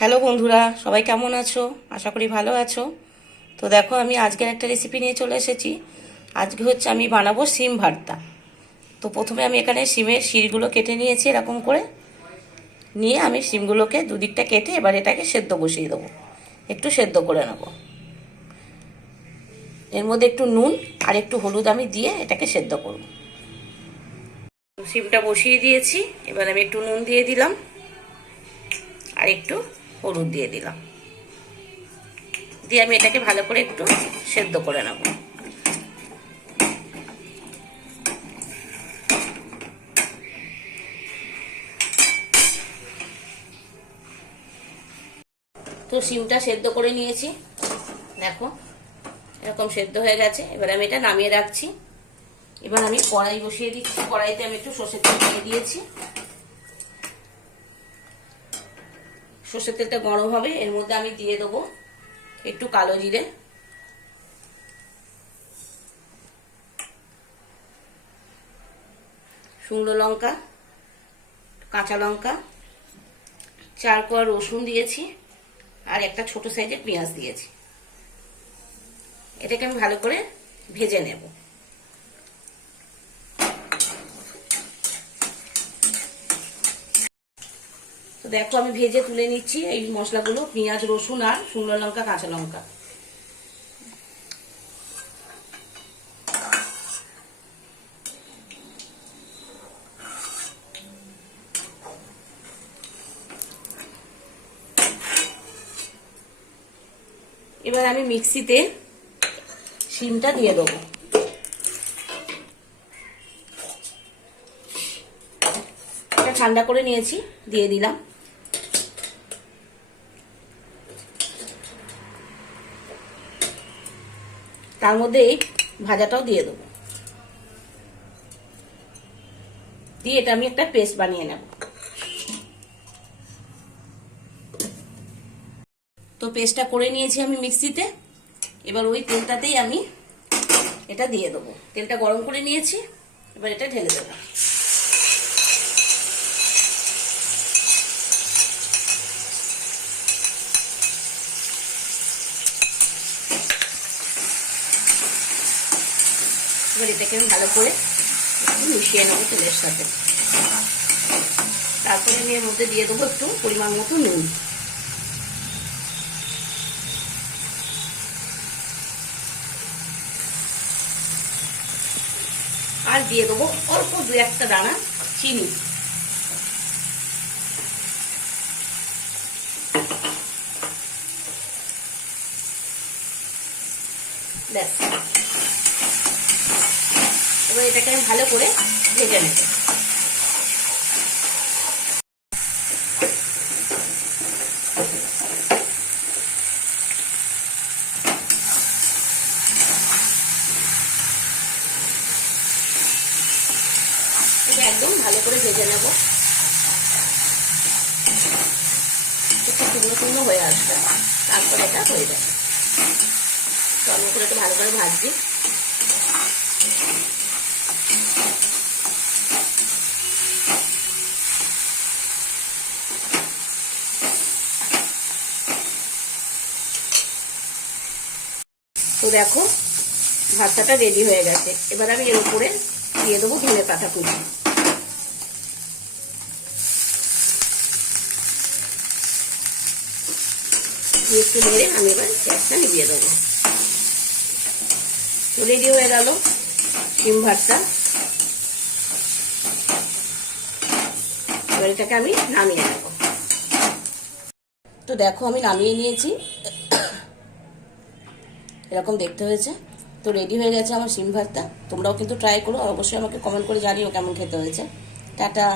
Hello বন্ধুরা, সবাই কেমন আছো? আশা করি ভালো আছো। তো দেখো, আমি আজকের একটা রেসিপি নিয়ে চলে এসেছি। আজকে হচ্ছে আমি বানাবো সিম ভর্তা। তো প্রথমে আমি এখানে সিমের শিরগুলো কেটে নিয়েছি এরকম করে। নিয়ে আমি সিমগুলোকে দুদিকটা কেটে এবার এটাকে সেদ্ধ বসিয়ে দেবো। একটু সেদ্ধ করে নেব। এর মধ্যে একটু নুন আর একটু হলুদ আমি দিয়ে এটাকে সেদ্ধ করব। সিমটা বসিয়ে দিয়েছি। এবার আমি একটু নুন দিয়ে দিলাম আর একটু হলুদ দিয়ে দিলাম। দিয়ে আমি এটাকে ভালো করে একটু সেদ্ধ করে নেব। তো সিমটা সেদ্ধ করে নিয়েছি, দেখো এরকম সেদ্ধ হয়ে গেছে। এবার আমি এটা নামিয়ে রাখছি। এবার আমি কড়াই বসিয়ে দিচ্ছি। কড়াইতে আমি একটু সর্ষের তেল দিয়ে দিয়েছি। সর্ষের তেলটা গরম হবে, এর মধ্যে আমি দিয়ে দেবো একটু কালো জিরে, শুকনো লঙ্কা, কাঁচা লঙ্কা, 4 কোয়া রসুন দিয়েছি আর একটা ছোট সাইজের পেঁয়াজ দিয়েছি। এটাকে আমি ভালো করে ভেজে নেব। তো দেখো, আমি ভেজে তুলে নিচ্ছি এই মশলাগুলো, পেঁয়াজ, রসুন আর শুকনো লঙ্কা, কাঁচা লঙ্কা। এবার আমি মিক্সিতে শিমটা দিয়ে দেবো। এটা ঠান্ডা করে নিয়েছি, দিয়ে দিলাম। তার মধ্যে এই ভাজাটাও দিয়ে দেবো। দিয়ে এটা আমি একটা পেস্ট বানিয়ে নেব। তো পেস্টটা করে নিয়েছি আমি মিক্সিতে। এবার ওই তেলটাতেই আমি এটা দিয়ে দেবো। তেলটা গরম করে নিয়েছি, এবার এটা ঢেলে দেবো। এবার এটাকে আমি ভালো করে মিশিয়ে নেবো তেলের সাথে। তারপরে আমি এর মধ্যে দিয়ে দেবো একটু পরিমাণ মতো নুন। আর দিয়ে দেবো অল্প 2-1 দানা চিনি। ব্যাস, এবার এটাকে আমি ভালো করে ভেজে নেব। এটা একদম ভালো করে ভেজে নেব। একটু শুকনো শুকনো হয়ে আসবে, তারপরে এটা হয়ে যাবে। তো আমি করে একটু ভালো করে ভাজছি। তো দেখো, ভর্তাটা রেডি হয়ে গেছে। এবার আমি এর উপরে দিয়ে দেবো ধনে পাতা কুচি। দিয়ে একটু নেড়ে আমি এবার গ্যাসটা নিভিয়ে দেবো। তো রেডি হয়ে গেল সিম ভর্তা। এবার এটাকে আমি নামিয়ে নেব। তো দেখো, আমি নামিয়ে নিয়েছি। এরকম দেখতে হয়েছে। তো রেডি হয়ে গেছে আমার সিম ভর্তা। তোমরাও কিন্তু ট্রাই করো, অবশ্যই আমাকে কমেন্ট করে জানিও কেমন খেতে হয়েছে। টাটা।